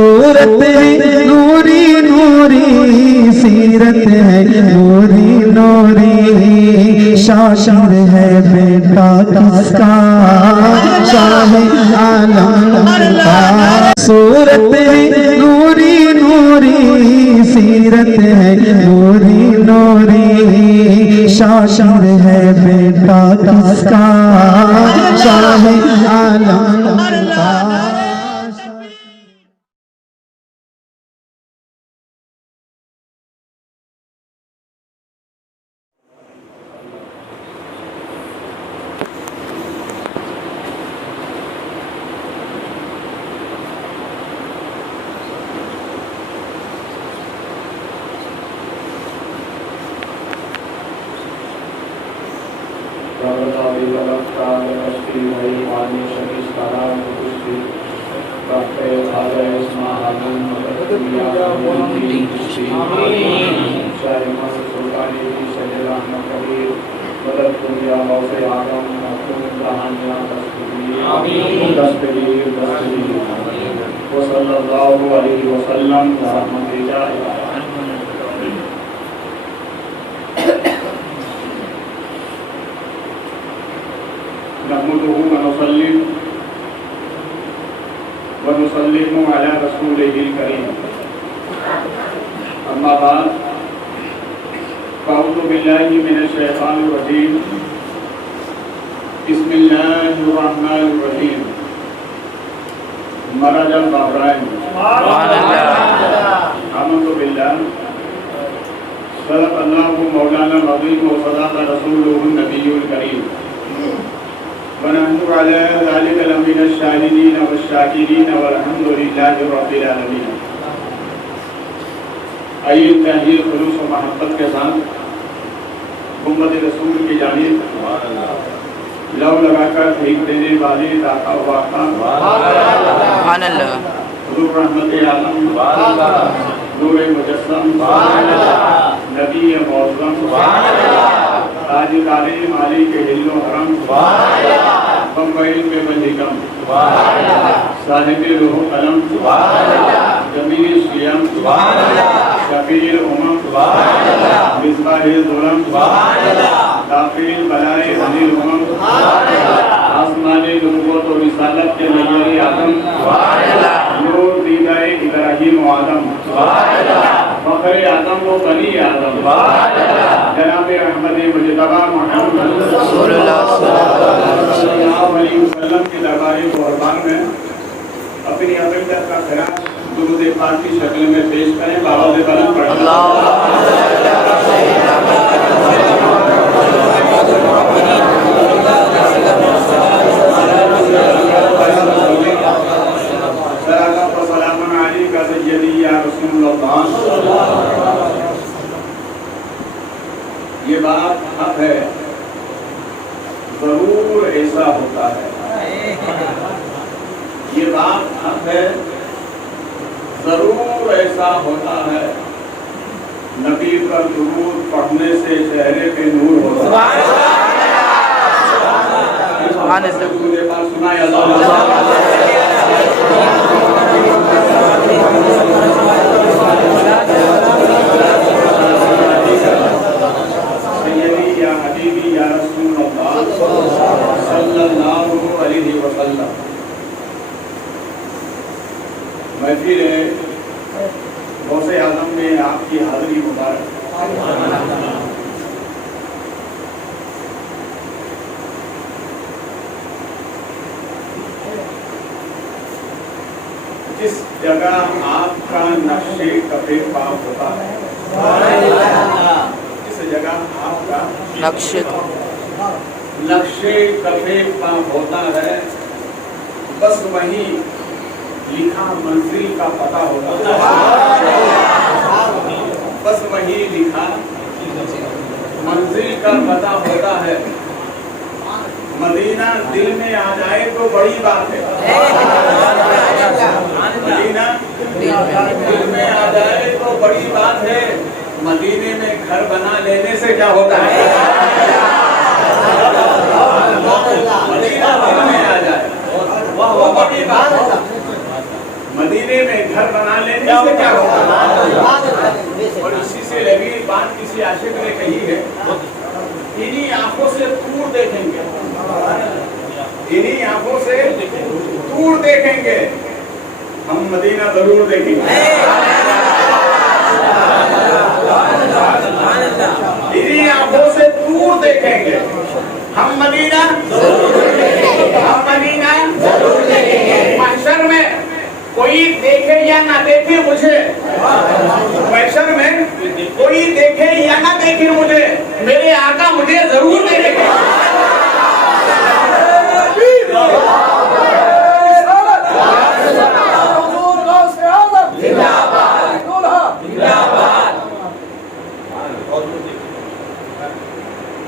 صورت ہے نوری نوری، سیرت ہے نوری نوری، شاشر ہے بیٹا کس کا شاہ عالم کا۔ صورت ہے نوری نوری، سیرت ہے نوری نوری، شاشر ہے بیٹا کس کا شاہ عالم کا۔ وصلی اللہ علیہ وسلم نحمده ونصلي ونسلم على رسوله الكريم اما بعد فاعوذ بالله من الشیطان الرجیم بسم اللہ الرحمن الرحیم مرج البحرین آمنت باللہ صدق اللہ مولانا العظیم وصدق رسولہ النبی الکریم ونحن على ذلك لمن الشاهدين والشاكرين والحمد لله رب العالمين۔ آئیے انتہائی خلوص و محبت کے ساتھ امت رسول کی جانب لو لگا کر بھیک دینے والے داتا و واقع حضور رحمت عالم نور مجسم نبی معظم تاجدار مالک ہل و حرم بمبئی میں بندگم صاحب روح قلم جمیل سیم شفیع الامم مصباح الظلم دافع بلائے غنی الامم آسمان نبوت و رسالت کے نیر آدم نور دیدہ ابراہیم و آدم فخر آدم و بنی آدم جناب احمد مجتبی محمد صلی اللہ علیہ وسلم کے دربار قربان میں اپنی عقیدت کا خراج درود پاک کی شکل میں پیش کریں۔ بآواز بلند پڑھیں یہ بات حق ہے، ضرور ایسا ہوتا ہے۔ یہ بات حق ہے، ضرور ایسا ہوتا ہے۔ نبی پر درود پڑھنے سے چہرے پہ نور ہوتا ہے۔ سیدی یا حبیبی یا رسول اللہ صلی اللہ علیہ وسلم۔ محفل غوث اعظم میں آپ کی حاضری مبارک۔ جس جگہ آپ کا نقش کف پا ہوتا ہے، جس جگہ آپ کا نقش کف پا ہوتا ہے، بس وہیں لکھا منزل کا پتہ ہوتا ہے، بس وہیں لکھا منزل کا پتہ ہوتا ہے۔ مدینہ دل میں آ جائے تو بڑی بات ہے، مدینہ دل میں آ جائے تو بڑی بات ہے۔ مدینے میں گھر بنا لینے سے کیا ہوتا ہے؟ مدینہ دل میں آ جائے وہ بڑی بات ہے۔ मदीने में घर बना लेने से क्या होगा। और इसी से लगी बात किसी आशिक ने कही है, इन्हीं आंखों से दूर देखेंगे, इन्हीं आंखों से दूर देखेंगे, हम मदीना जरूर देखेंगे। इन्हीं आंखों से दूर देखेंगे, हम मदीना हम मदीना जरूर देखेंगे। महशर में कोई देखे या ना देखे मुझे, महशर में कोई देखे या ना देखे मुझे, मेरे आका मुझे जरूर देखेंगे।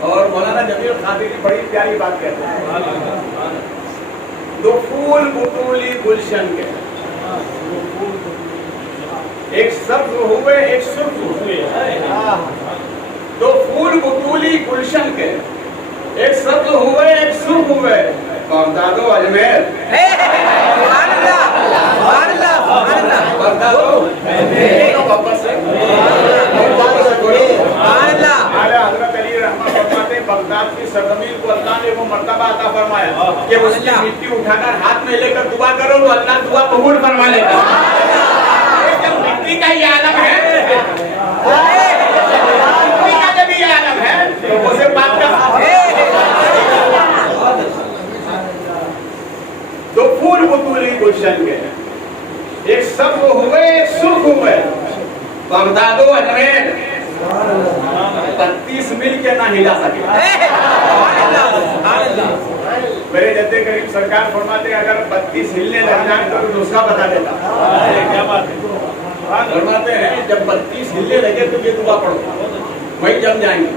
और मौलाना जमील खादी की बड़ी प्यारी बात कहते हैं, दो फूल बुटूली गुलशन के, एक सब्ज हुए एक सुर्ख हुए, दो फूल बुटूली गुलशन के, एक सब्ज हुए एक सुर्ख हुए, बगदादो अजमेर बगदाद की सरजमीन को अल्लाह ने वो मर्तबा अता फरमाया कि उसकी मिट्टी उठाकर हाथ में लेकर दुआ करो तो अल्लाह दुआ कबूल फरमा लेगा। जब मिट्टी का ये आलम है, मिट्टी का जब ये आलम है तो उसे बात कर। दो फूल बुतूली गुलशन के, एक सब्ज हुए एक सुर्ख हुए, बगदादो अजमेर 32 मील के ना हिला सके। मेरे जद्दे करीम सरकार फरमाते हैं अगर 32 हिलने लग जाए तो नुस्खा बता देता। क्या बात है, फरमाते हैं जब 32 हिलने लगे तो ये दुआ पढ़ो, वही जम जाएंगे।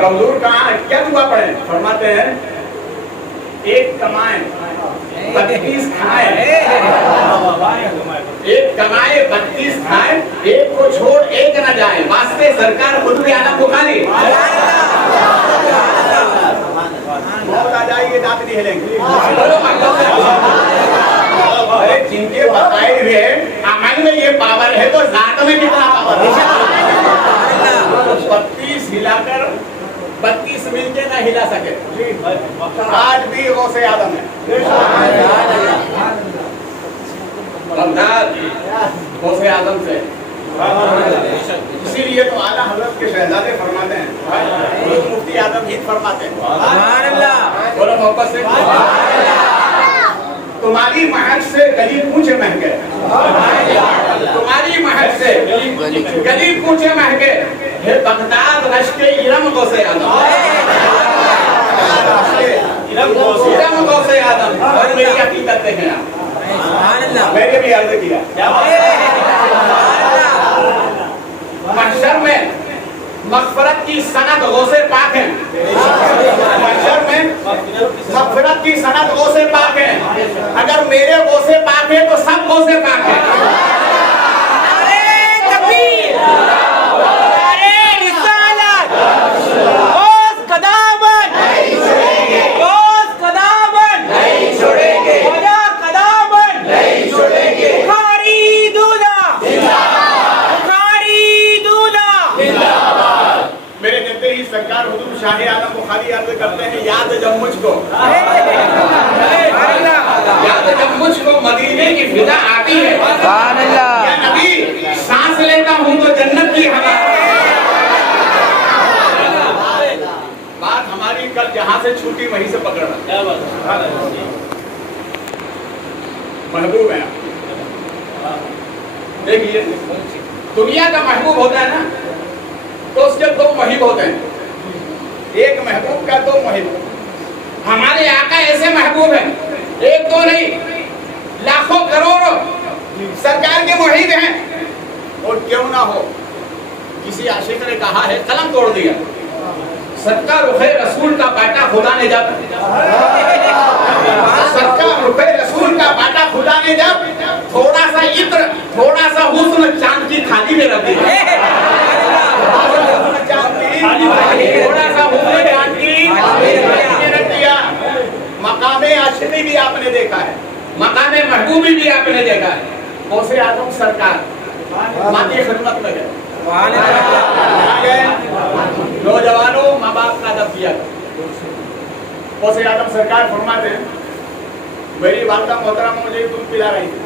कमजोर कहाँ क्या दुआ पढ़े, फरमाते हैं एक कमाए 32 खाए, एक कमाए 32 खाए, एक को छोड़ एक न जाए, वास्ते सरकार खुद भी आलम बुखारी। बहुत आ जाएगी दांत नहीं हिलेंगे। अरे जिनके बताए हुए अमल में ये पावर है तो जात में कितना पावर है। 32 हिलाकर 32 मिल के ना हिला सके, आज भी गौसे आदम है। बगदाद गौसे आदम से, इसीलिए तो आला हजरत के शहजादे फरमाते हैं, मुफ्ती आदम हिंद फरमाते हैं, बोलो मोहब्बत से, तुम्हारी महक से गली पूछे महके, तुम्हारी महक से गली पूछे महके, हे बगदाद रश्के इरम गौसे आदम, इरम गौसे आदम। और मेरी हकीकत देखें आप, मैंने भी अर्ज किया महशर में मग़फ़िरत की सनद गौसे पाक है, महशर में मग़फ़िरत की सनद गौसे पाक है। अगर मेरे गौसे पाक है तो सब गौसे पाक है। अरे तकबीर, अरे रिसालत, गौस कदामत नहीं छोड़ेंगे, गौस कदामत नहीं छोड़ेंगे, खुदा कदामत नहीं छोड़ेंगे। बुखारी दूल्हा मेरे कहते ही सरकार हुजूर शाह आलम बुखारी अर्ज करते हैं, याद जब मुझको, याद जब मुझको मदीने की फिजा आती है, या नबी सांस लेता हूँ तो जन्नत की हवा। बात हमारी कल जहाँ से छूटी वहीं से पकड़ना। महबूब है, देखिए दुनिया का महबूब होता है ना तो उसके दो महबूब होते हैं, एक महबूब का दो महबूब। हमारे आका ऐसे महबूब हैं, एक दो नहीं लाखों करोड़ों सरकार के मुहिब हैं। और क्यों ना हो, किसी आशिक ने कहा है कलम तोड़ दिया, सदका रुपए रसूल का बाटा खुदा ने जब, सदका रुपए रसूल का बाटा खुदा ने जब, थोड़ा सा इत्र थोड़ा सा हुस्न चांद की थाली में रख दिया, थोड़ा सा हुस्न चांद की रख दिया। मकामे आशिकी भी आपने देखा है, मकाम महबूबी भी आपने देखा है, गौसे आजम सरकार माँ की खिदमत में गए, नौजवानों माँ बाप का अदब किया। गौसे आजम सरकार फरमाते हैं, मेरी वालदा मोहतरम मुझे दूध पिला रही थी।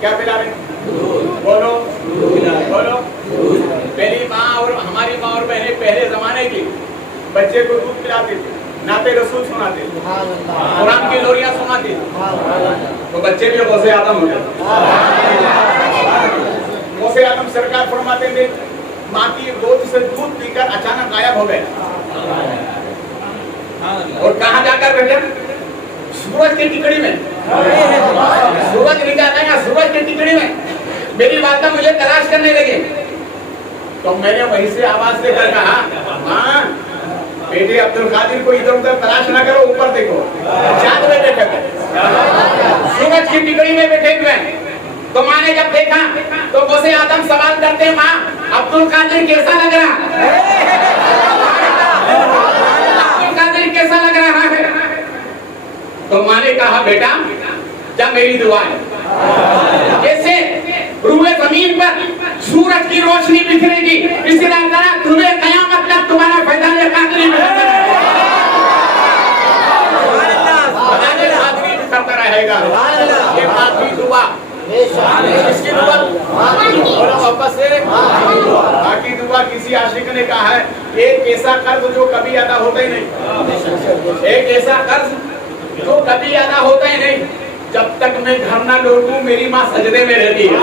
क्या पिला रही? बोलो बोलो। पहली माँ और हमारी माँ और बहनें पहले जमाने की बच्चे को दूध पिलाते थे, नाते रसूल सुनाते थे, कुरान की लोरियां सुनाते थे, तो बच्चे भी गौसे आदम होते। गौसे आदम सरकार फरमाते थे, माँ की गोद से दूध पीकर अचानक गायब हो गए और कहाँ जाकर बैठे? सूरज की टिकड़ी में। सूरज निकल आया, सूरज की टिकड़ी में मेरी वालदा मुझे तलाश करने लगे, तो मैंने वहीं से आवाज देकर कहा, माँ बेटे अब्दुल कादिर को इधर उधर तलाश ना करो, ऊपर देखो, चांद में बैठे हुए, सूरज की टिकड़ी में बैठे हुए। तो माँ ने जब देखा तो गौसे आदम सवाल करते, माँ अब्दुल कादिर कैसा लग रहा? अब्दुल कादिर कैसा लग रहा है? तो माँ ने कहा, बेटा जब मेरी दुआ है, जैसे रूए जमीन पर सूरज की रोशनी बिखरेगी, इसी तरह रूए कयामत तक तुम्हारा फैजान कादरी करता रहेगा। ये माँ की दुआ, इसकी दुआ बोलो वापस से। माँ की दुआ किसी आशिक ने कहा है, एक ऐसा कर्ज जो कभी अदा होता ही नहीं, एक ऐसा कर्ज जो कभी अदा होता ही नहीं, जब तक मैं घर ना लौटूं मेरी माँ सजदे में रहती है,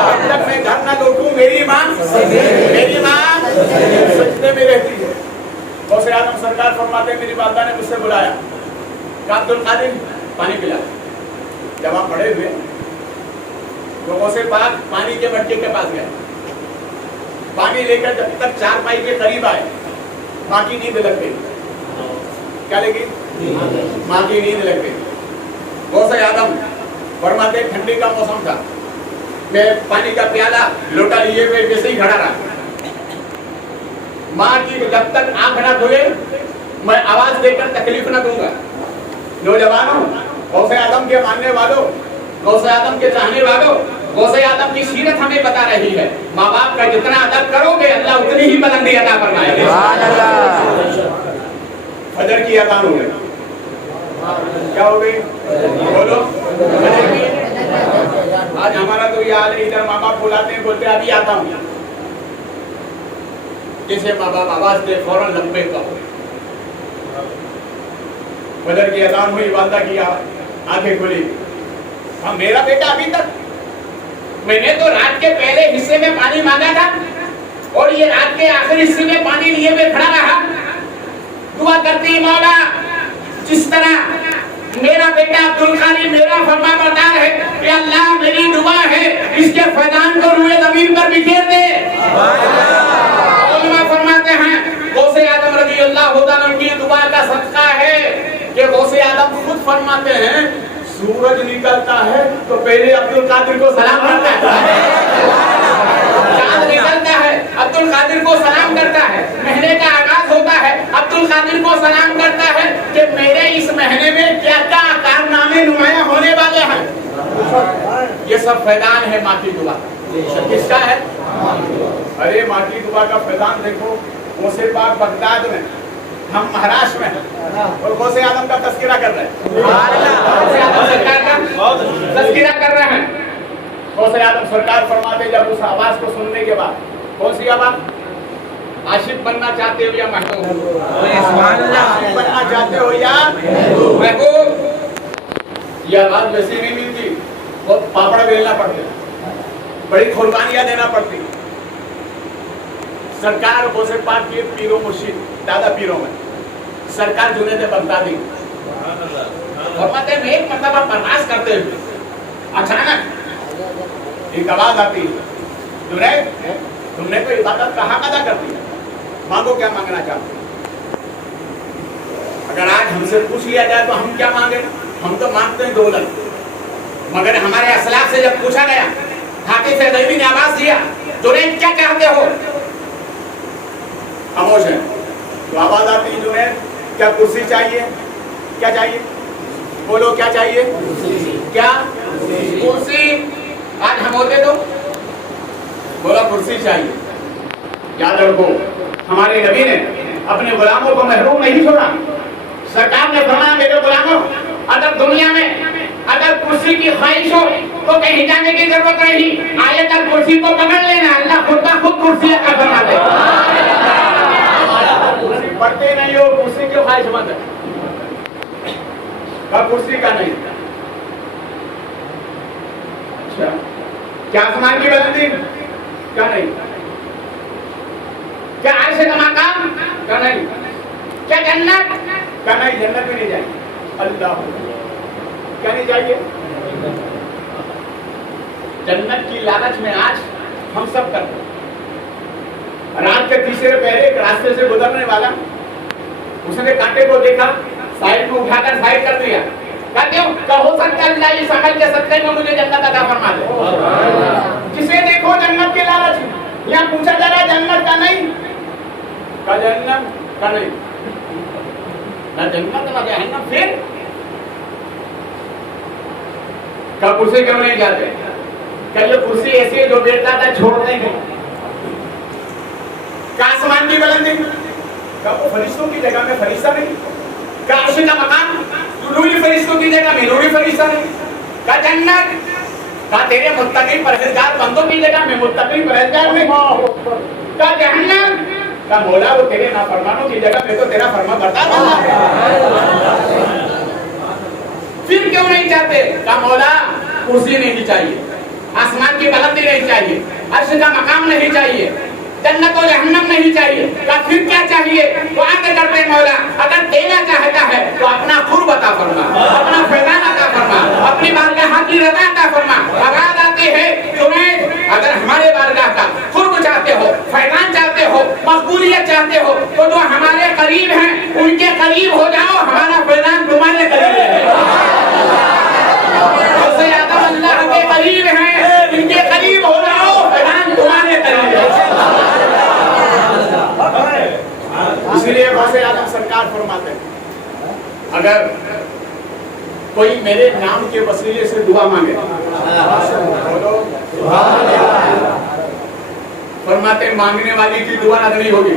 जब तक मैं घर ना लौटूं मेरी माँ सजदे में रहती है। गौसे आदम सरकार फरमाते, मेरी वालदा ने मुझसे बुलाया, कहा अब्दुल कादिर पानी पिला। जब आप पड़े हुए तो गौसे पाक पानी के मटके के पास गए, पानी लेकर जब तक चारपाई के करीब आए, माँ की नींद लग गई। क्या लगी? माँ की नींद लग गई। गौसे आदम फरमाते, ठंडी का मौसम था, मैं पानी का प्याला लोटा लिए हुए वैसे ही खड़ा रहा। माँ की जब तक आंख ना खुले मैं आवाज देकर तकलीफ ना दूंगा। नौजवानों, गौसे आदम के मानने वालों, गौसे आदम के चाहने वालों, गौसे आदम की सीरत हमें बता रही है, माँ बाप का जितना अदब करोगे अल्लाह उतनी ही बुलंदी अता फरमाएगा। फजर की अज़ान हो गई, क्या हो गई? बोलो। आज हमारा तो ये हाल है, इधर माँ बाप बुलाते हैं, बोलते अभी आता हूँ, जैसे माँ बाप आवाज दे फौरन लंबे कहो। फजर की अज़ान हुई, वालदा की आंखें खुली, हाँ मेरा बेटा अभी तक, मैंने तो रात के पहले हिस्से में पानी मांगा था और ये रात के आखिरी हिस्से में पानी लिए हुए खड़ा रहा। दुआ करती, मौला जिस तरह मेरा बेटा अब्दुल कादिर मेरा फरमाबरदार है कि अल्लाह मेरी दुआ है इसके फैजान को रूए जमीन पर बिखेर दे। उलमा फरमाते हैं, गौसे आदम रज़ी अल्लाह तआला की दुआ का सदका है कि गौसे आदम खुद फरमाते हैं, सूरज निकलता है तो पहले अब्दुल कादिर को सलाम करता है, चांद निकलता है अब्दुल कादिर को सलाम करता है, महीने का आगाज होता है अब्दुल कादिर को सलाम करता है कि मेरे इस महीने में क्या क्या कारनामे नुमायां होने वाले हैं। ये सब फैजान है माँ की दुआ। किसका है? अरे माँ की दुआ का फैजान देखो, गौसे पाक बगदाद में, हम महाराष्ट्र में हैं और गौसे आदम का तज़किरा कर रहे हैं, गौसे आदम सरकार का तज़किरा कर रहे हैं। गौसे आदम सरकार फरमाते, जब उस आवाज को सुनने के बाद, कौन सी आवाज? आशिक बनना चाहते हो या महबूब? आशिक बनना चाहते हो या महबूब? यह आवाज वैसी नहीं मिलती, बहुत पापड़ बेलना पड़ते, बड़ी कुर्बानियां देना पड़ती। सरकार गौसे पाक के पीरों मुर्शिद दादा पीरों में सरकार जुनैद बगदादी फरमाते हैं, एक मरतबा प्रवास करते हुए अचानक एक आवाज आती है, जुनैद तुमने तो इबादत कहाँ अदा करती है, मांगो क्या मांगना चाहते हो। अगर आज हमसे पूछ लिया जाए तो हम क्या मांगे? हम तो मांगते हैं दौलत, मगर हमारे असलाफ से जब पूछा गया, हाकिम फ़ैज़वी ने आवाज दिया, जुनैद क्या चाहते हो? खामोश है। तो आवाज आती है, जुनैद क्या कुर्सी चाहिए? क्या चाहिए? بولو کیا چاہیے؟ کیا؟ کرسی. آج ہم ہوتے تو بولا کرسی چاہیے. یاد رکھو ہمارے نبی نے اپنے غلاموں کو محروم نہیں چھوڑا. سرکار نے فرمایا میرے غلاموں اگر دنیا میں اگر کرسی کی خواہش ہو تو کہیں جانے کی ضرورت نہیں, آیت الکرسی کو پکڑ لینا, اللہ خود کا خود کرسی عطا فرما دے. پڑھتے نہیں ہو کرسی کی خواہش مند ہے کا کرسی کا نہیں. اچھا کیا آسمان کی بلندی کا نہیں, کیا عرش کا مقام کا نہیں, کیا جنت کا نہیں, جنت میں نہیں جائیں اللہ کیا نہیں چاہیے. جنت کی لالچ میں آج ہم سب کرتے ہیں. رات کے تیسرے پہرے ایک راستے سے گزرنے والا اس نے کانٹے کو دیکھا, سائڈ میں اٹھا کر سائڈ کر دیا. کہتے ہو کہ ہو سکتا ہے اللہ اس عمل کے صدقے میں مجھے جنت عطا فرما دے. جسے دیکھو جنت کے لالچ میں. یہاں پوچھا جا رہا جنت کا نہیں, کا جنت کا نہیں, نہ جنت نہ جہنم, پھر کا کرسی کیوں نہیں جاتے؟ کہ یہ کرسی ایسی ہے جو بیٹھتا تھا چھوڑ نہیں گئی. کا آسمان کی بلندی کا وہ فرشتوں کی جگہ میں فرشتہ نہیں, کا عرش کا مقام نوری فرشتوں کی جگہ میں نوری فرشتہ نہیں, کا جنت کا تیرے متقی پرہیزگار بندوں کی جگہ میں متقی پرہیزگار نہیں, کا جہنم کا مولا وہ تیرے نافرمانوں کی جگہ میں تو تیرا فرما بردار ہے. پھر کیوں نہیں چاہتے؟ کا مولا کرسی نہیں چاہیے, آسمان کی بلندی نہیں چاہیے, عرش کا مقام نہیں چاہیے, جنت و جہنم نہیں چاہیے. کا پھر کیا چاہیے؟ دعا کرتے مولا اگر دینا چاہتا ہے تو اپنا قرب عطا فرما, اپنا فیضان عطا فرما, اپنی بارگاہ کی رضا عطا فرما. آواز آتی ہے تمہیں اگر ہمارے بارگاہ کا قرب چاہتے ہو, فیضان چاہتے ہو, مقبولیت چاہتے ہو تو جو ہمارے قریب ہیں ان کے قریب ہو جاؤ, ہمارا فیضان تمہارے قریب ہے. اللہ کے قریب ہیں, ان کے قریب ہو جاؤ, فیضان تمہارے قریب ہے. اس لیے غوث اعظم سرکار فرماتے ہیں اگر کوئی میرے نام کے وسیلے سے دعا مانگے, فرماتے ہیں مانگنے والی کی دعا رد نہیں ہوگی,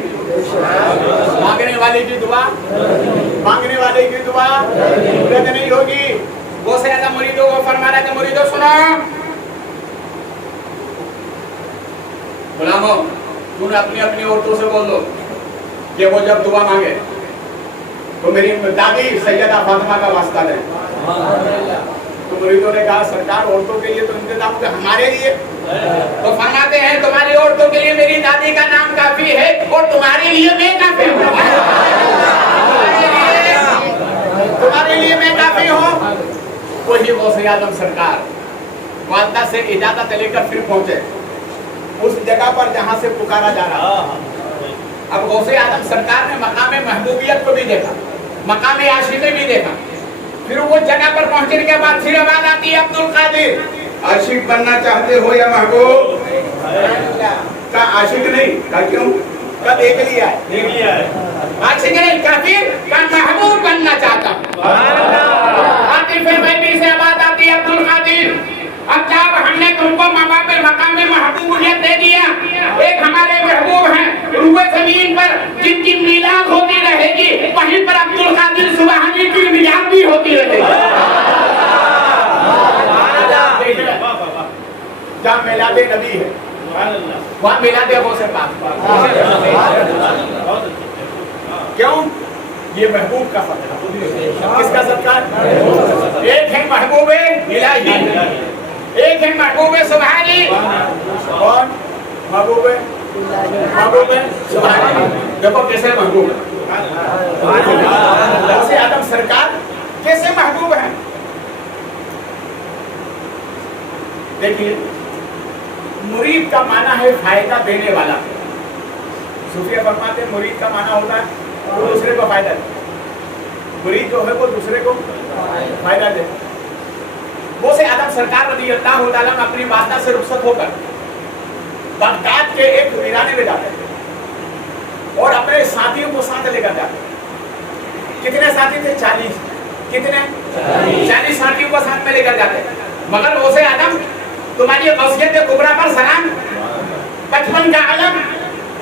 مانگنے والے کی دعا رد نہیں ہوگی. غوث اعظم مریدوں کو فرما رہے تھے مریدوں سنو, غلاموں تم اپنی اپنی عورتوں سے بول دو کہ وہ جب دعا مانگے تو میری دادی سیدہ فاطمہ کا واسطہ لیں. تو مریدوں نے کہا سرکار عورتوں کے لیے تو انتظام ہوگا, ہمارے لیے تو فرماتے ہیں تمہاری عورتوں کے لیے میری دادی کا نام کافی ہے اور تمہارے لیے میں کافی ہوں, تمہارے لیے میں کافی ہوں. وہی غوث اعظم سرکار والدہ سے اجازت لے کر پھر پہنچے اس جگہ پر جہاں سے پکارا جا رہا. اب غوث اعظم سرکار نے مقام محبوبیت کو بھی دیکھا, مقام عاشقی بھی دیکھا. پھر وہ جگہ پر پہنچنے کے بعد پھر آواز آتی ہے عبد القادر عاشق بننا چاہتے ہو یا محبوب؟ کا عاشق نہیں, کا کیوں, کا دیکھ لیا ہے, عاشق نہیں, کا پھر کا محبوب بننا چاہتا ہوں. عاطف بیبی سے آواز آتی ہے عبد القادر اب جب ہم نے تم کو مقام محبوبیت دے دیا, ایک ہمارے محبوب ہیں روئے زمین پر جن کی میلاد ہوتی رہے گی, وہیں پر عبد القادر سبحانی کی میلاد بھی ہوتی رہے گی. جہاں میلاد نبی ہے وہاں میلاد غوث پاک. کیوں؟ یہ محبوب کا صدقہ. کس کا صدقہ؟ ایک ہے محبوب الہی, ایک ہے محبوب سبحانی. کون محبوب ہے؟ محبوب سبحانی. دیکھو کیسے محبوب ہے غوث اعظم سرکار, کیسے محبوب ہیں. دیکھیے مرید کا معنی ہے فائدہ دینے والا. صوفیہ فرماتے ہیں مرید کا معنی ہوتا ہے وہ دوسرے کو فائدہ دے. مرید جو ہے وہ دوسرے کو فائدہ دے. غوث اعظم سرکار رضی اللہ تعالیٰ عنہ اپنی والدہ سے رخصت ہو کر بغداد کے ایک ویرانے میں جاتے تھے اور اپنے ساتھیوں کو ساتھ لے کر جاتے. کتنے ساتھی تھے؟ 40. कितने 40 साथियों को साथ में लेकर जाते, मगर गौसे आदम तुम्हारी गौसियत कुबरा पर सलाम 55 का आलम,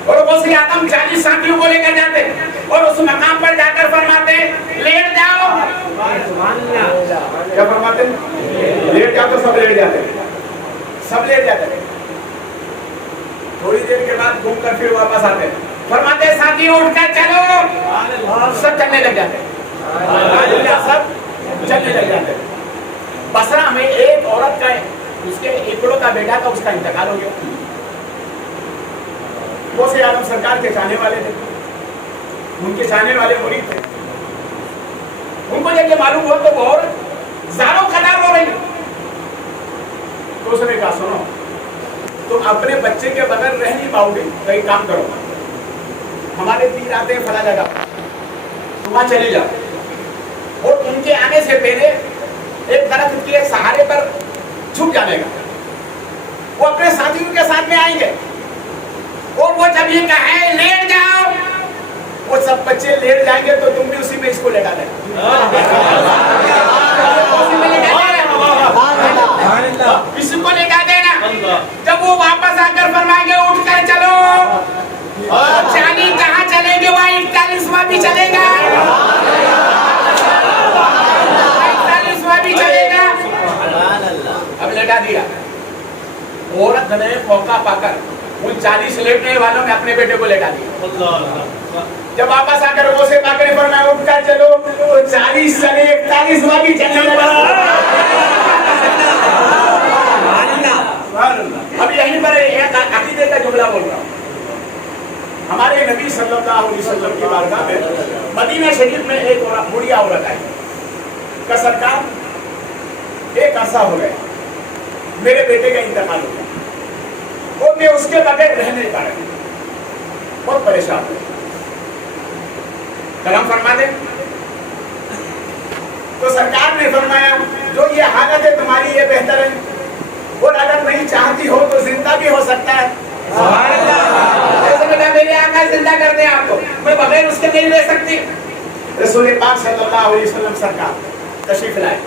और गौसे आदम 40 साथियों को लेकर जाते और उस मकाम पर जाकर फरमाते लेट जाओ। क्या फरमाते? लेट जाओ। तो सब लेट जाते, सब लेट जाते। थोड़ी देर के बाद घूम कर फिर वापस आते, फरमाते साथी उठकर चलो, सब चलने लग जाते, सब चलने लग जाते। बसरा में एक औरत का, उसके एकड़ों का बेटा था, उसका इंतकाल हो गया। गौसे आदम सरकार के चाहने वाले थे, उनके चाहने वाले मुरीद थे। उनको जब ये मालूम हुआ तो बहुत ज़ारो कतार हो रही। तो उसने कहा सुनो, तुम अपने बच्चे के बगैर रह नहीं पाओगे, तो एक काम करो, हमारे तीर आते हैं फला जगह, तुम वहां चले जाओ और उनके आने से पहले एक दरख्त के सहारे पर छुप जाने का। वो अपने साथियों के साथ में आएंगे और वो जब ये कहे लेट जाओ, वो सब बच्चे लेट जाएंगे तो तुम भी उसी में इसको लेटा देना, इसको लेटा देना। जब वो वापस आकर फरमाएंगे उठकर चलो, 40 जहाँ चलेंगे वहाँ 41वां भी चलेगा, 41वां भी चलेगा। अब लेटा दिया। औरत ने मौका पाकर उन 40 लेटने वालों ने अपने बेटे को लेटा दिया। जब वापस आकर वो से पाकर फरमाया उठकर चलो, तो 40 चले 41वां भी चलने लगा। अब यहीं पर एक अकीदे का जुमला बोल रहा हूँ। हमारे नबी सल्लल्लाहु अलैहि वसल्लम की बारगाह में मदीना शरीफ में एक बुढ़िया औरत आई का सरकार एक अरसा हो गया, मेरे बेटे का इंतकाल हो गया और मैं उसके बगैर रह नहीं पा रही, बहुत परेशान हूँ, करम फरमा दे। तो सरकार ने फरमाया जो ये हालत है तुम्हारी ये बेहतर है, और अगर नहीं चाहती हो तो जिंदा भी हो सकता है। मेरे आका जिंदा कर दे आपको, मैं बगैर उसके नहीं रह सकती। रसूल पाक सल्लल्लाहु अलैहि वसल्लम सरकार तशरीफ लाए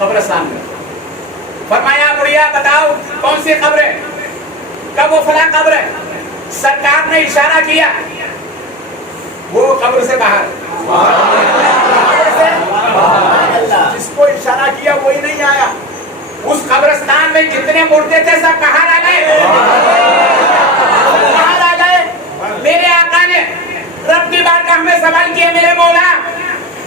कब्रिस्तान में, फरमाया बुढ़िया बताओ कौन सी कब्र है? कब वो फला कब्र है। सरकार ने इशारा किया वो कब्र से बाहर, जिसको इशारा किया वही नहीं आया। उस कब्रिस्तान में जितने मुर्दे थे सब बाहर आ गए, बाहर आ गए। मेरे आका ने रब की बारगाह में सवाल किया, मेरे मौला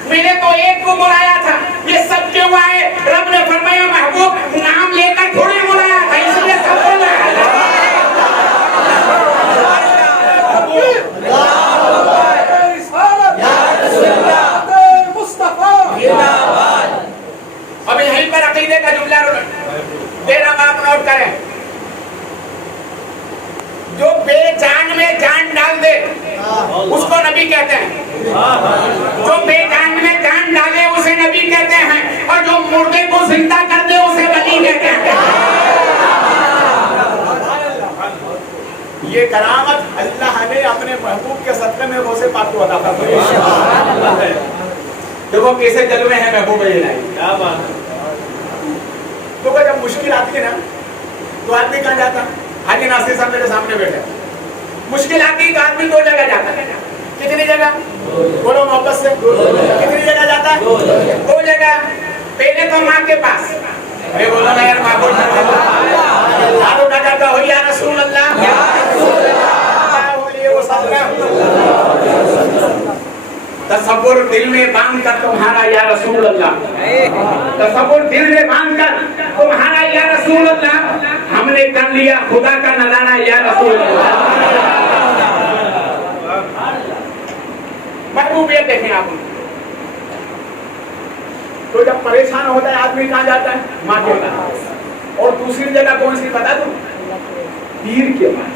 मैंने तो एक को बुलाया था, ये सब क्यों आए? रब ने फरमाया महबूब नाम लेकर थोड़ी बुलाया था, इसलिए सब अब यहीं पर अकीदे का जुमला तेरा बाप नोट करें। जो बेजान में जान डाल दे उसको नबी कहते हैं, जो बेजान में जान डाले उसे नबी कहते हैं, और जो मुर्दे को जिंदा कर दे उसे वली कहते हैं। ये करामत अल्लाह ने अपने महबूब के सदक़े में गौसे पाक को अता फरमाई। देखो कैसे जलवे हैं महबूब इलाही, क्या बात है। तो जब मुश्किल आती है ना तो आदमी कहाँ जाता? हाजी नासिर साहब मेरे सामने बैठे, मुश्किल आती तो आदमी दो जगह जाता है। कितनी जगह? बोलो मोहब्बत से, कितनी जगह जाता है? दो जगह। पहले तो माँ के पास, अरे बोलो ना यार, माँ को का जाता हो या रसूल अल्लाह, तसव्वुर दिल में बांध कर तुम्हारा या रसूल अल्लाह, तसव्वुर दिल में बांध कर तुम्हारा या रसूल अल्लाह, हमने कर लिया खुदा का नजारा या रसूल अल्लाह। महबूबियत देखें आप। तो जब परेशान होता है आदमी कहाँ जाता है? माँ के पास। और दूसरी जगह कौन सी बता दूं? पीर के पास।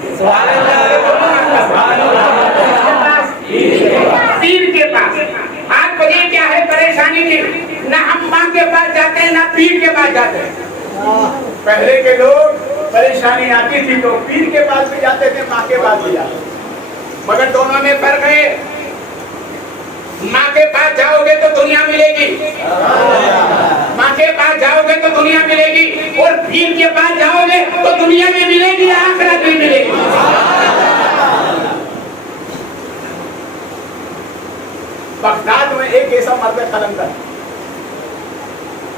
पीर के पास। आज वजह क्या है परेशानी की? ना हम माँ के पास जाते हैं ना पीर के पास जाते हैं। पहले के लोग परेशानी आती थी तो पीर के पास भी जाते थे, माँ के पास भी जाते, मगर दोनों में फर्क है। माँ के पास जाओगे तो दुनिया मिलेगी, माँ के पास जाओगे तो दुनिया मिलेगी, और पीर के पास जाओगे तो दुनिया में मिलेगी, आखिरत में मिलेगी। बगदाद में एक ऐसा मर्द कलंदर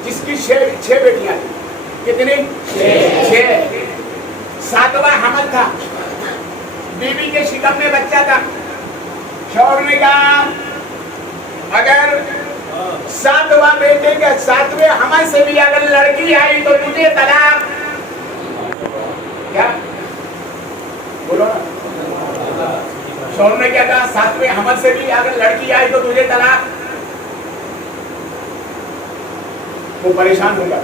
जिसकी छह बेटियां थी। कितनी? छह। सातवां हमल था, बीवी के शिकम में बच्चा था। शौहर ने कहा अगर सातवां बेटे के सातवें हमल से भी अगर लड़की आई तो तुझे तलाक। क्या बोलो ना? शौहर ने क्या कहा? सातवें हमल से भी अगर लड़की आई तो तुझे तलाक। वो परेशान हो गया,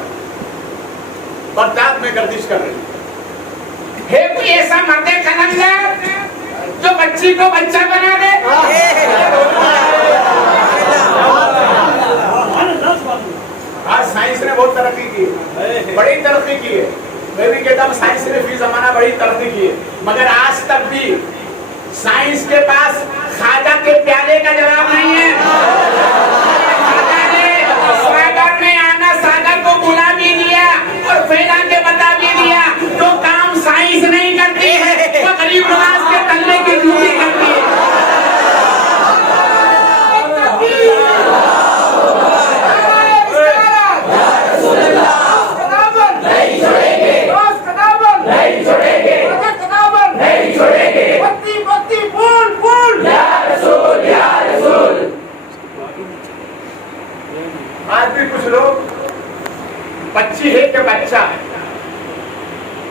बगदाद में गर्दिश कर रही है कोई ऐसा मर्द कलंदर जो बच्ची को बच्चा बना दे। आज साइंस ने बहुत तरक्की की है, बड़ी तरक्की की है। मैं भी कहता हूँ साइंस ने फी जमाना बड़ी तरक्की की है, मगर आज तक भी साइंस के पास खाजा के प्याले का जवाब नहीं है। खाजा ने सागर में आना, सागर को बुला भी दिया और फैला के बता भी दिया, जो काम साइंस नहीं करती है वो गरीब नवाज के तल्ले की ड्यूटी करती है। आज भी कुछ लोग बच्ची है कि बच्चा है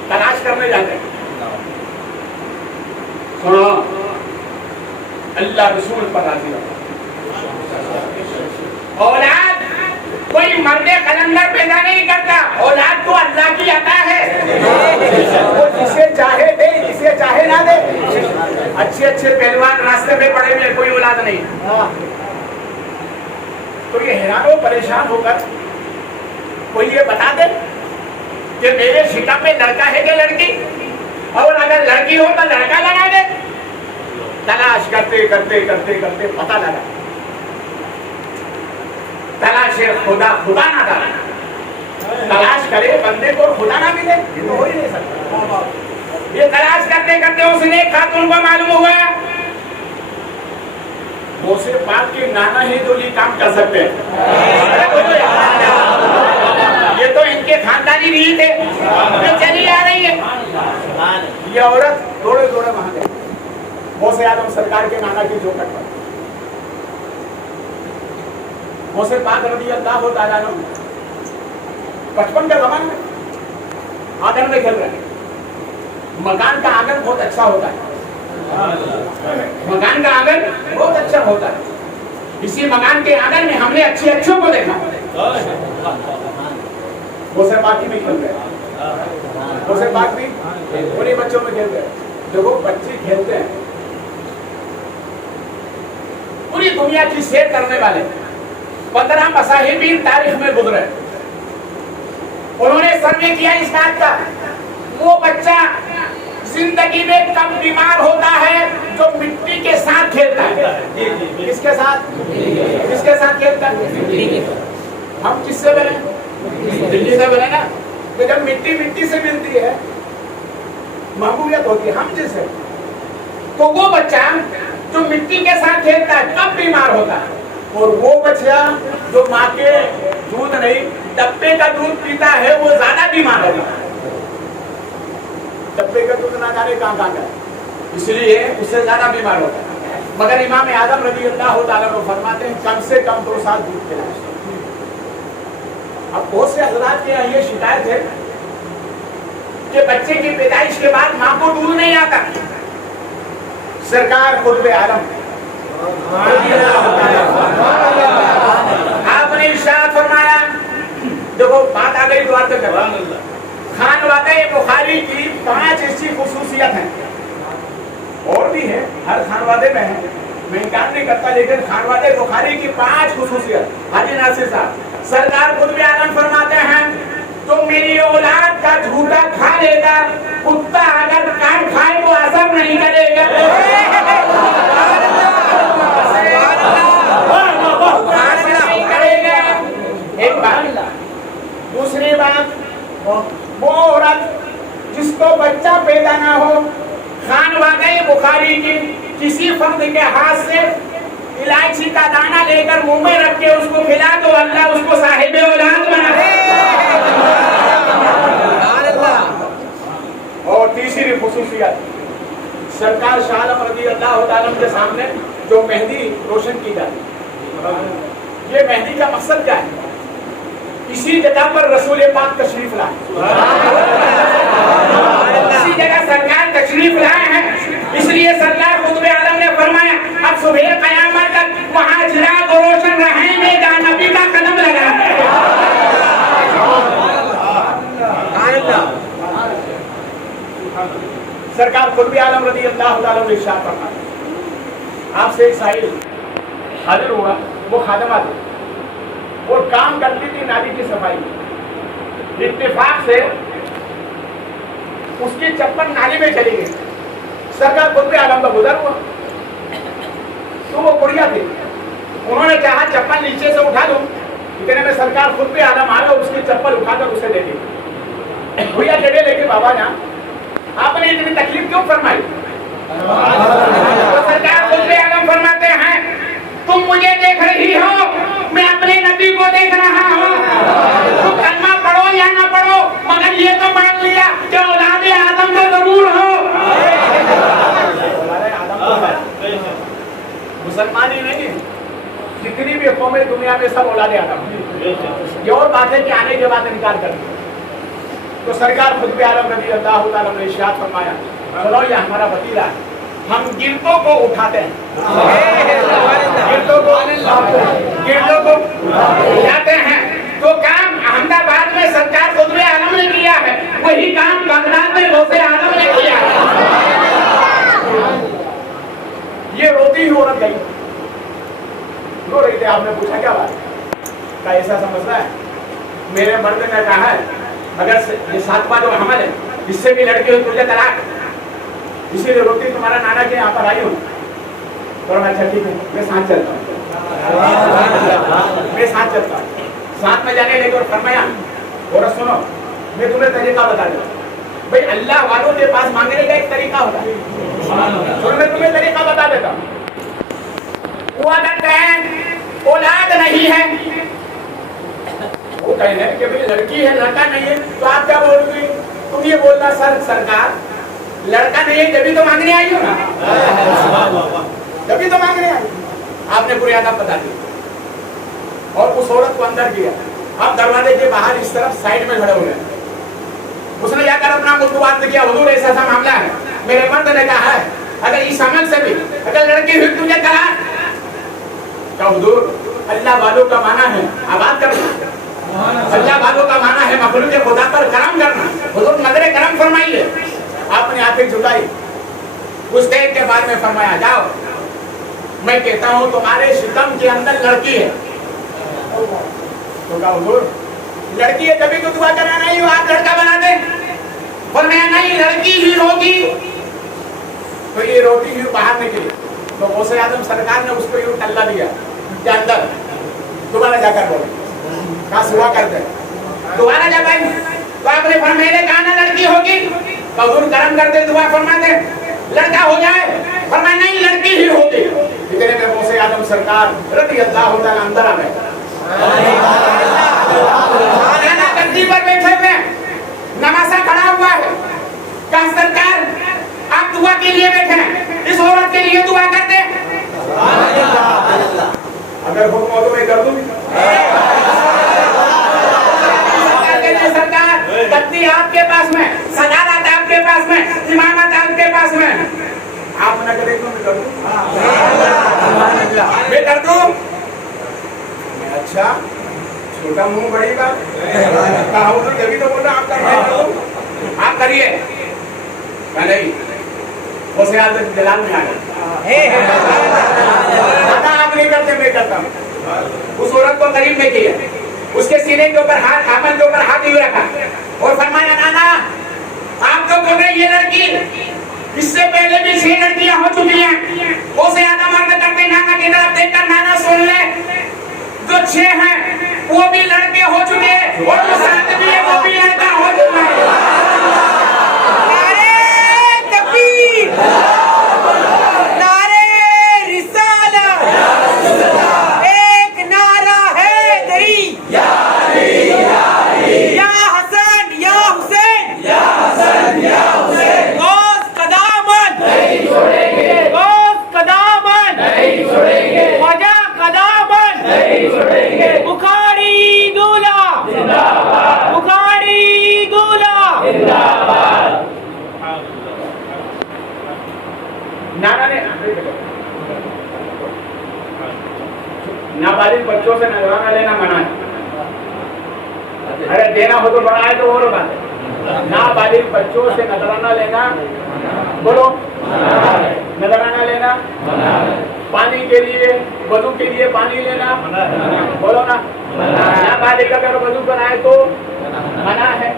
तलाश करने जाते हैं। सुनो, अल्लाह रसूल पर राजी रहो। औलाद कोई मर्द कलंदर पैदा नहीं करता, औलाद तो अल्लाह की अता है। वो जिसे चाहे दे, जिसे चाहे ना दे। अच्छे अच्छे पहलवान रास्ते में पड़े हुए, कोई औलाद नहीं। तो ये हैरान हो, परेशान होकर कोई ये बता दे कि मेरे शिकम में लड़का है कि लड़की, और अगर लड़की हो तो लड़का लगा दे। तलाश करते करते करते करते पता लगा, तलाश खुदा खुदा ना डाले, तलाश करे बंदे को खुदा ना मिले, ये तो हो ही नहीं सकता। ये तलाश करते करते उसने खातून को मालूम हुआ मोसे पाक के नाना ही तो ये काम कर सकते हैं। ये तो इनके खानदानी नहीं थे, ये चली आ रही है। ये औरत दौड़े दौड़े वहां गई मोसे आदम सरकार के नाना की चौखट पर। मोसे पाक रज़ी अल्लाह तआला अन्हु बचपन का जमाना में आंगन में खेल रहे हैं। मकान का आंगन बहुत अच्छा होता है, मकान का आंगन बहुत अच्छा होता है। इसी मकान के आंगन में हमने अच्छे अच्छों को देखा। मोसे पाक भी खेल रहे, मोसे पाक भी उन्हीं बच्चों में खेल रहे। देखो बच्चे खेलते हैं, पूरी दुनिया की सैर करने वाले 15 मसाहिबीन तारीख में गुजरे। उन्होंने सर्वे किया इस बात का, वो बच्चा जिंदगी में कब बीमार होता है जो मिट्टी के साथ खेलता है। किसके साथ? किसके साथ खेलता है? हम किससे बने? मिट्टी से बने ना। तो जब मिट्टी मिट्टी से मिलती है, महबूबियत होती है हम जिसे, तो वो बच्चा जो मिट्टी के साथ खेलता है कब बीमार होता है। और वो बच्चा जो माँ के दूध नहीं डब्बे का दूध पीता है वो ज्यादा बीमार होता है। डब्बे का दूध ना जाने कहाँ कहाँ का, इसलिए उससे ज्यादा बीमार होता है। मगर इमाम आदम रज़ी अल्लाह तआला अन्हु फरमाते हैं कम से कम 2 साल दूध पिलाएं। अब बहुत से हजरात के यहाँ ये शिकायत है कि बच्चे की पैदाइश के बाद माँ को दूध नहीं आता। सरकार खुतबे आलम आपने इरशाद फरमाया, देखो बात आ गई द्वार तक। खानवादे बुखारी की 5 ऐसी खुसूसियत हैं, और भी है, हर खानवादे में है, मैं इनकार नहीं करता, लेकिन खानवादे बुखारी की 5 खुसूसियत। हाजी नासिर साहब सरकार खुद भी आलम फरमाते हैं, तो मेरी औलाद का झूठा खा लेगा, कुत्ता अगर काट खाए वो असर नहीं करेगा। जिसको बच्चा पैदा ना हो, खान वाक़ई बुखारी की किसी फर्द के हाथ से इलायची का दाना लेकर मुंह में रख के उसको खिला तो अल्लाह उसको साहिब औलाद बना दे। और तीसरी खुसूसियत, सरकार शाह आलम रज़ी अल्लाह तआला के सामने जो मेहंदी रोशन की जाती है, ये मेहंदी का मकसद क्या है? इसी जगह पर रसूल पाक तशरीफ लाए, इसी जगह सरकार तशरीफ लाए हैं, इसलिए सरकार खुतबे आलम ने फरमाया अब सुबह क़यामत तक वहाँ चिराग रोशन रहेंगे जहाँ नबी का कदम लगा है। सरकार खुतबे आलम रज़ी अल्लाह तआला ने इरशाद फरमाया, आपसे एक साहिल हाजिर हुआ, वो खादमा थे और काम करती थी नाली की सफाई। इत्तेफाक से उसकी चप्पल नाली में चली गई। सरकार खुतबे आलम का गुजर हुआ तो वो बुढ़िया थी, उन्होंने चाहा चप्पल नीचे से उठा दूं, इतने में सरकार खुतबे आलम आ गए, उसकी चप्पल उठाकर उसे दे दी। भैया चढ़े लेके बाबा जान आपने इतनी तकलीफ क्यों फरमाई? तो सरकार खुतबे आलम फरमाते हैं तुम मुझे देख रही हो, मैं अपने नबी को देख रहा हूँ। तुम कलमा पढ़ो या ना पढ़ो, मगर ये तो मान लिया कि औलादे आदम तो जरूर हो। मुसलमान ही नहीं, जितनी भी कौमें दुनिया में सब औलादे आदम। ये और बात है कि आने के बाद इनकार कर दिया। तो सरकार खुतबे आलम रज़ी अल्लाह तआला ने इरशाद फरमाया, चलो ये हमारा वतीरा है, हम गिरदों को उठाते हैं, गिरदों को उठाते हैं। तो काम अहमदाबाद में सरकार खुतबे आलम ने किया है, वही काम बगदाद में गौसे आलम ने किया है। ये रोती हुई औरत गई, रो रही थी, आपने पूछा क्या बात का ऐसा समझता है? मेरे मर्द ने कहा है अगर ये 7वां जो हमल है इससे भी लड़की हुई तुझे तलाक, इसीलिए रोटी तुम्हारा नाना के यहाँ पर आई हूँ। और मैं अच्छा ठीक है, मैं साथ चलता हूँ, मैं साथ चलता हूँ। साथ में जाने लगे और फरमाया और सुनो मैं तुम्हें तरीका बता दूँ, भाई अल्लाह वालों के पास मांगने का एक तरीका होता है, और मैं तुम्हें तरीका बता देता हूँ। वो अगर कहें औलाद नहीं है, वो कहे कि भाई लड़की है लड़का नहीं है, तो आप क्या बोलोगे? तुम ये बोलना सरकार लड़का नहीं है जब तो मांगने आई हो ना, जब तो मांगने आई। आपने पूरी आदत बता दी और उस औरत को अंदर किया। अब दरवाजे के बाहर इस तरफ साइड में खड़े हुए हैं, उसने जाकर अपना मुद्दू बात किया, हुजूर ऐसा ऐसा मामला है, मेरे मर्द ने कहा है अगर इस अमल से भी अगर लड़की हुई तुझे कहा क्या? हुजूर अल्लाह वालों का माना है आबाद करना, अल्लाह वालों का माना है मखलूक खुदा पर करम करना। हुजूर नजरे करम फरमाइए। आपने आंखें झुकाई, कुछ देर के बाद में फरमाया जाओ, मैं कहता हूँ तुम्हारे सितम के अंदर लड़की है। तो कहा हुजूर लड़की है तभी तो दुआ करना, नहीं हो आप लड़का बना दे। फरमाया नहीं लड़की ही होगी। तो ये रोटी ही बाहर निकली, तो गौसे आजम सरकार ने उसको यूं टल्ला दिया के अंदर, दोबारा जाकर बोले कहा सुबह करते, दोबारा जब आई तो आपने फरमाया कहा ना लड़की होगी, तो हुजूर करम करते दुआ फरमाते लड़का हो जाए, फरमाया नहीं लड़की ही होगी। इतने में गौसे आजम सरकार रज़ी अल्लाह तआला अंदर आ गए, गद्दी पर बैठे हुए नमाज़ा खड़ा हुआ है। कहा सरकार आप दुआ के लिए बैठे हैं, इस औरत के लिए दुआ कर दे। अगर हुक्म हो तो मैं कर दूं। सरकार गद्दी आपके पास में, सदारत आपके पास में, इमामत आपके पास में, आप न करें तो मैं कर दूं। मैं कर दूं। अच्छा छोटा मुंह बड़ी बात, कहा तो जब तो बोल रहा आप कर दो, आप करिए। नहीं उसे आज जलाल में आ गए, आप नहीं करते मैं करता हूँ। उस औरत को करीब में किया, उसके सीने के ऊपर हाथ, आमन के ऊपर हाथ ही रखा और फरमाया नाना आप तो बोल रहे ये लड़की, इससे पहले भी 6 लड़कियां हो चुकी हैं। उसे आदम मर्द करते नाना की तरफ देखकर नाना सुन ले, जो 6 हैं वो भी लड़के हो चुके और वो 7 भी है वो भी लड़का हो चुका है। बच्चों से नजराना लेना मना है। अरे देना हो तो बड़ा है तो और बात है। नाबालिग बच्चों से नजराना लेना, बोलो, नजराना लेना, पानी के लिए, वजू के लिए पानी लेना, बोलो ना, नाबालिग अगर वजू कराए तो मना है।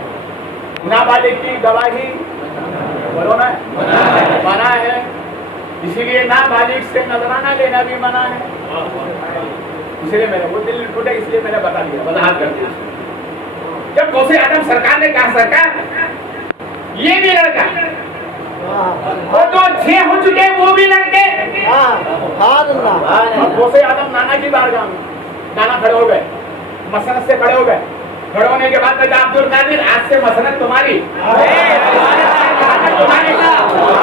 नाबालिग की गवाही, बोलो ना, मना है। इसीलिए नाबालिग से नजराना लेना भी मना है। इसलिए मैंने वो दिल टूटे, इसलिए मैंने बता दिया, वजाहत कर दिया। जब गौसे आदम सरकार ने कहा सरकार ये भी लड़का, वो तो 6 हो चुके वो भी लड़के, गौसे आदम नाना की बारगाह में, नाना खड़े हो गए, मसनद से खड़े हो गए। खड़े होने के बाद में अब्दुल कादिर, आज से मसनद तुम्हारी, तुम्हारी,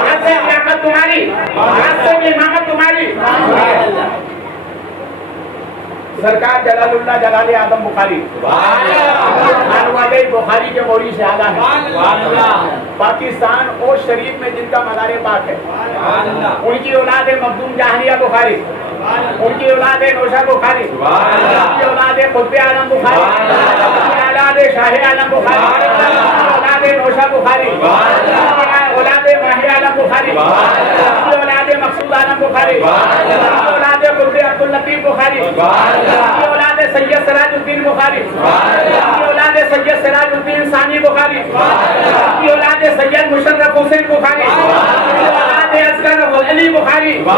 आज से लियाकत तुम्हारी, आज से इमामत तुम्हारी। सरकार जलालुल्लाह जलाले आदम बुखारी, वाले बुखारी के मौरी से आला है। पाकिस्तान और शरीफ में जिनका मज़ार पाक है, उनकी औलाद है मखदूम जहानिया बुखारी, उनकी औलाद है नौशा बुखारी, उनकी औलाद है कुतुब आलम बुखारी, उनकी औलाद है शाह आलम बुखारी, उनकी औलाद है नौशा बुखारी, उनकी औलाद है माही आलम बुखारी, उनकी औलाद है मकसूद आलम बुखारी, उनकी औलाद है कुतुब अब्दुल लतीफ बुखारी, उनकी औलाद है सैयद सिराजुद्दीन बुखारी, उनकी औलाद है सैयद सिराजुद्दीन सानी बुखारी, उनकी औलाद है सैयद मुशर्रफ हुसैन बुखारी, उनकी औलाद है असगर अली बुखारी, उनकी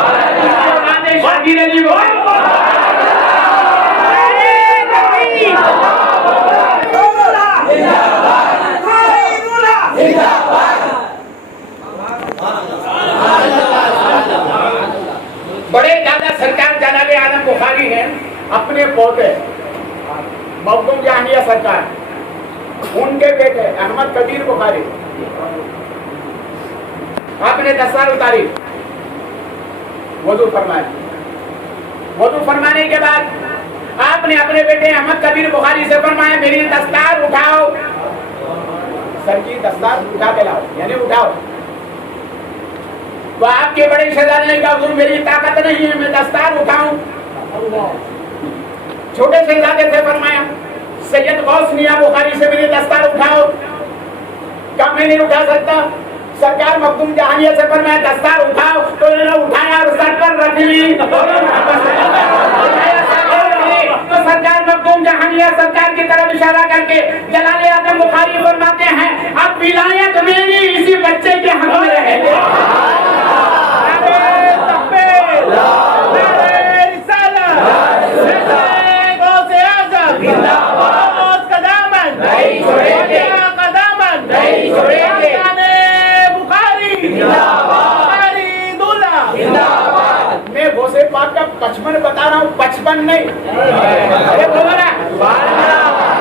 औलाद है शाकिर अली बुखारी। बड़े दादा सरकार जनाबे आलम बुखारी हैं, अपने पोते मखदूम जहानिया सरकार, उनके बेटे अहमद कबीर बुखारी, आपने दस्तार उतारी, वजू फरमाया। वजू फरमाने के बाद आपने अपने बेटे अहमद कबीर बुखारी से फरमाया मेरी दस्तार उठाओ। सर की दस्तार उठा के लाओ, यानी उठाओ। तो आपके बड़े शहजादे ने कहा हुजूर मेरी ताकत नहीं है, मैं दस्तार उठाऊं। छोटे शहजादे से फरमाया सैयद गौस मियां बुखारी से मेरी दस्तार उठाओ। कब मैं नहीं उठा सकता? सरकार मखदूम जहानिया से फरमाया दस्तार उठाओ, तो इन्होंने उठाया और सर पर रख ली। तो सरकार मखदूम जहानिया सरकार की तरफ इशारा करके जलाले आदम बुखारी फरमाते हैं अब विलायत मेरी इसी बच्चे के हक में रहे। मैं गौसे पाक का 55 बता रहा हूँ, 55 नहीं, अरे बोलो ना।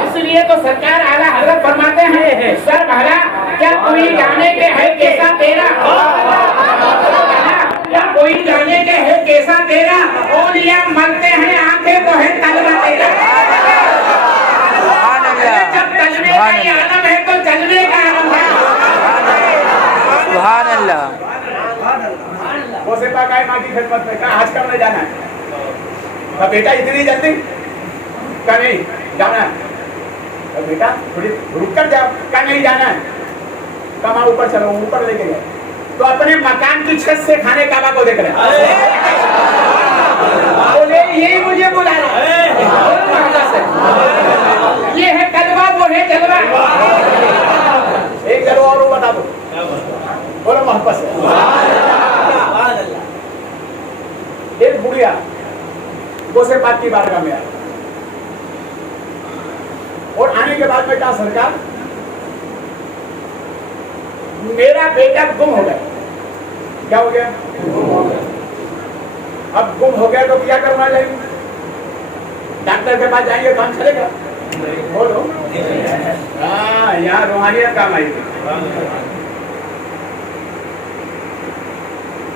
इसलिए तो सरकार आला हजरत फरमाते हैं सर भला क्या कोई जाने के है कैसा तेरा, क्या कोई जाने के है कैसा तेरा, औलिया मरते हैं आंखें तो है तलवा तेरा। जब तलवे का ये आलम है तो जलवे का आलम है। सुभान अल्लाह। गौसे पाक आए माँ की खिदमत में, कहा हज करने जाना है। अब बेटा इतनी जल्दी? कहा नहीं जाना है। अब बेटा थोड़ी रुक कर जाओ। कहा नहीं जाना है। कहा ऊपर चलो, ऊपर लेके गए तो अपने मकान की छत से खाने काबा को देख रहे हैं। बोले यही मुझे बुला रहा है, ये है कलवा वो है जलवा। एक जलो और वो बता दो, बोलो मोहब्बत से। एक बुढ़िया गौसे पाक की बारगाह में आई और आने के बाद में कहा सरकार मेरा बेटा गुम हो गया। क्या हो गया? अब गुम हो गया तो क्या करना चाहिए? डॉक्टर के पास जाएंगे काम चलेगा? बोलो। हाँ, यहाँ रूहानियत काम आई थी।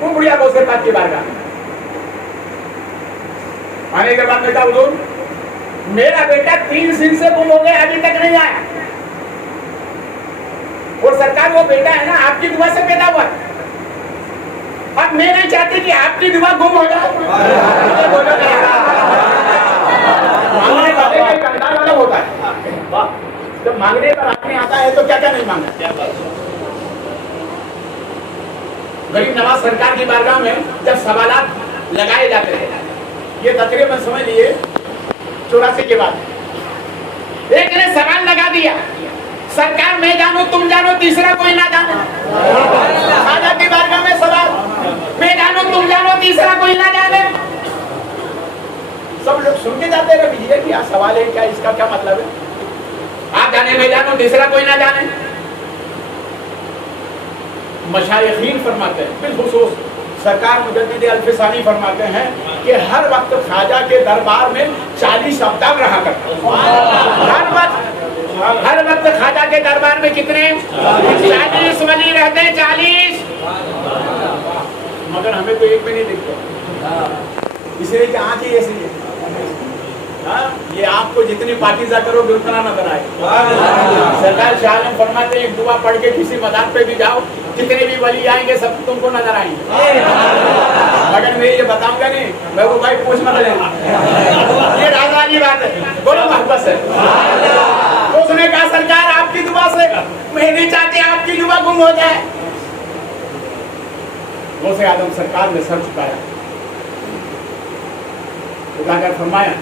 वो बुढ़िया गौसे पाक की बारगाह आने के बाद में कहा हुजूर मेरा बेटा 3 दिन से गुम हो गया, अभी तक नहीं आया। और सरकार वो बेटा है ना आपकी दुआ से पैदा हुआ। अब मैं नहीं चाहती कि आपकी दुआ गुम हो जाए। मतलब होता है। वाह, जब मांगने पर आदमी आता है तो क्या क्या नहीं मांगा। गरीब नवाज सरकार की बारगाह में जब सवालात लगाए जाते थे, ये तकरीबन समझ लिए 84 के बाद एक ने सवाल लगा दिया, सरकार मैं जानू तुम जानो तीसरा कोई ना जाने। ख्वाजा की बारगाह में सवाल, मैं जानू तुम जानो तीसरा कोई ना जाने। सब लोग सुन के जाते रहे, ये क्या सवाल है, क्या इसका क्या मतलब है। आप जाने मैं जानू तीसरा कोई ना जाने। मशाइखीन फरमाते हैं, बिलखुसूस सरकार मुजद्दिद अल्फिसानी फरमाते हैं कि हर वक्त ख्वाजा के दरबार में 40 अब्दाल रहा करते। हर वक्त ख्वाजा के दरबार में कितने 40 वली रहते हैं, 40। मगर हमें तो एक भी नहीं दिखते, इसलिए कि आंख ही ऐसी है। ये आपको जितनी पाकीज़ा करोगे उतना नजर आएगा। सरकार शाह आलम फरमाते हैं, एक दुआ पढ़ के किसी मदार पे भी जाओ, जितने भी वली आएंगे सब तुमको नजर आएंगे। मगर मैं ये बताऊंगा नहीं, मैं वो भाई पूछ मत लेना, ये राज वाली बात है। बोलो मोहब्बत से। तो उसने कहा सरकार आपकी दुआ से मैं नहीं चाहती आपकी दुआ गुम हो जाए। गौसे आदम सरकार ने सर झुकाया, उठाकर फरमाया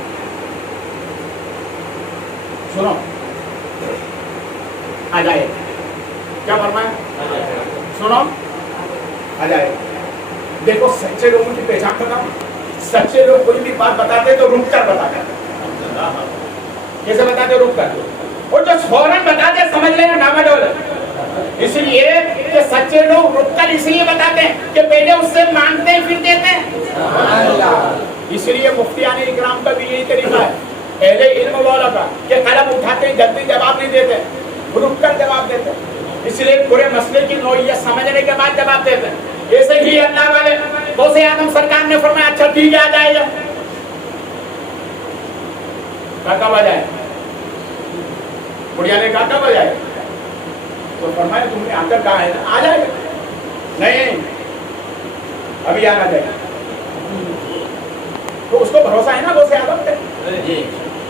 सुनो आ जाए। क्या फरमाया? सुनो आ जाए। देखो सच्चे लोगों की पहचान बताओ, सच्चे लोग कोई भी बात बताते तो रुक कर बताते। कैसे बताते? रुक कर। और जो फौरन बताते समझ लेना नामदौलत। इसलिए कि सच्चे लोग रुक कर इसलिए बताते हैं कि पहले उससे मांगते हैं फिर देते हैं। इसलिए मुफ्तियाने इकराम का भी यही तरीका है, पहले इल्म वाला का कि कलम उठाते हैं जल्दी जवाब नहीं देते, रुक कर जवाब देते हैं। इसलिए पूरे मसले की नौइयत समझने के बाद जवाब देते हैं। ऐसे ही अल्लाह वाले गौसे आदम सरकार ने फरमाया अच्छा ठीक है आ जाएगा। कब आ जाए? बुढ़िया ने कहा कब आ जाए? तो फरमाया तुमने आकर कहा है ना आ जाएगा। नहीं अभी आना जाएगा। तो उसको भरोसा है ना गौसे आदम पे।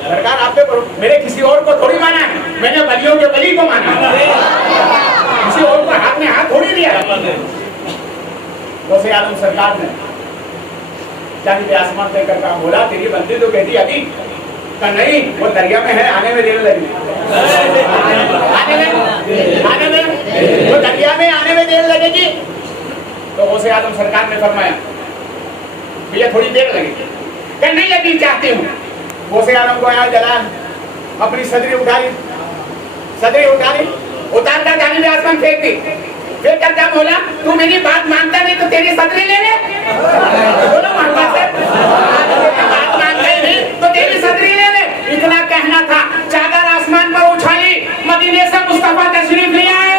सरकार आप पे मेरे किसी और को थोड़ी माना है, मैंने वलियों के वली को माना, किसी और को हाथ में हाथ थोड़ी दिया। गौसे आदम सरकार ने जानी पे आसमान तय कर कहा, बोला तेरी बंदी तो कहती अभी का नहीं, वो दरिया में है, आने में देर लगी। आने में वो दरिया में आने में देर लगेगी। तो गौसे आदम सरकार ने फरमाया भैया थोड़ी देर लगेगी। कि नहीं अभी चाहती हूँ। गौसे आदम को आया जलाल, अपनी सदरी उठाई, उतार कर जाने में आसमान फेंक दी। फिर क्या बोला तू मेरी बात मानता नहीं तो तेरी सदरी ले ले। बोलो मोहब्बत से, बात मानता ही नहीं तो तेरी सदरी ले ले। इतना कहना था, चादर आसमान पर उछाली, मदीने से मुस्तफा तशरीफ ले आए।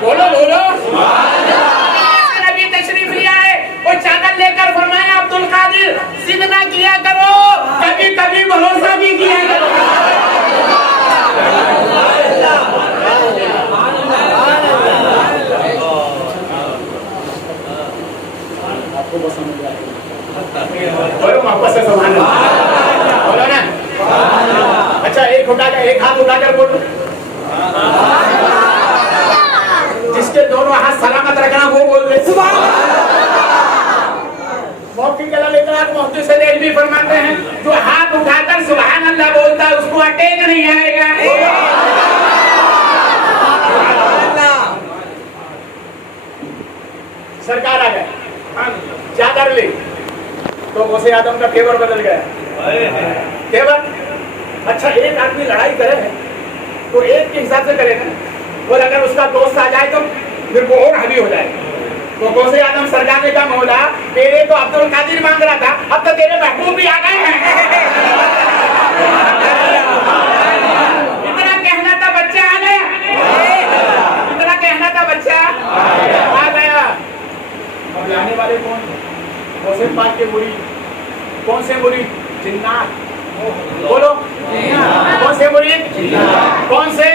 बोलो बोलो नबी तशरीफ ले आए। वो चादर लेकर फरमाया अब्दुल कादिर जिद ना किया करो, कभी कभी भरोसा भी किया करो। आपको बहुत समझ आएगा। बोलो वापस से सुभान अल्लाह। बोलो ना। अच्छा एक हाथ उठाकर बोलो। जिसके दोनों हाथ सलामत रखना वो बोल रहे सुभान अल्लाह। से भी फरमाते हैं जो हाथ उठाकर सुभान अल्लाह बोलता है उसको अटैक नहीं आएगा। सरकार आ गए, चादर ली तो गौसे आदम का तेवर बदल गया। तेवर अच्छा एक आदमी लड़ाई करे तो एक के हिसाब से करे ना, और अगर उसका दोस्त आ जाए तो फिर वो और हावी हो जाए। तो गौसे आदम सरकार ने कहा मौला तेरे तो अब्दुल कादिर मांग रहा था, अब तो तेरे महबूब भी आ गए हैं। इतना कहना था बच्चा आ गया, इतना कहना था बच्चा आ गया। अब लाने वाले कौन? गौसे पाक के मुरीद। कौन से मुरीद? जिन्नात। बोलो कौन से मुरीद? कौन से?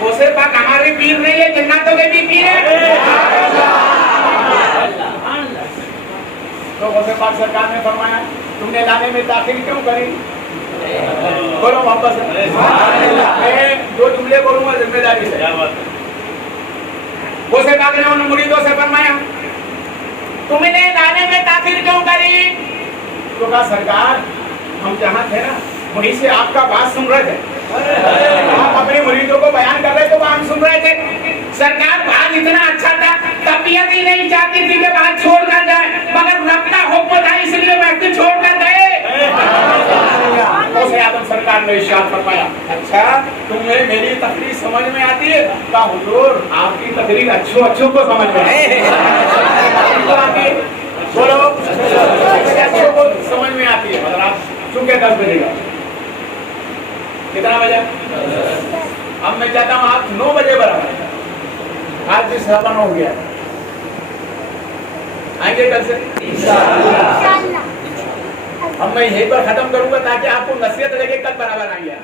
गौसे पाक हमारे पीर नहीं है, जिन्नातों के भी पीर है। तो गौसे पाक सरकार ने फरमाया तुमने लाने में ताखिर क्यों करी? बोलो वापस। मैं जो जुमले बोलूंगा जिम्मेदारी से। गौसे पाक ने उन मुरीदों से फरमाया, तुमने लाने में ताखिर क्यों करी? तो कहा सरकार, हम जहाँ थे ना वहीं से आपका बात सुन रहे थे, आप अपने मुरीदों को बयान कर रहे थे, बात सुन रहे थे। सरकार बात इतना अच्छा था, तबीयत ही नहीं चाहती थी कि बात छोड़ कर जाए, मगर रब का हुक्म था इसलिए व्यक्ति छोड़ कर गए। गौसे आदम सरकार ने इरशाद फरमाया, अच्छा तुम्हें मेरी तकरीर समझ में आती है? कहा हुजूर आपकी तकरीर अच्छों को समझ में आती है। बोलो अच्छों को समझ में आती है, मगर आप चूंकि 10 बजे का कितना बजा? अब मैं चाहता हूँ आप 9 बजे बराबर, आज भी सपन हो गया, आएंगे कल से इंशाअल्लाह। अब मैं यहीं पर खत्म करूंगा ताकि आपको नसीहत लगे, कल बराबर आएंगे।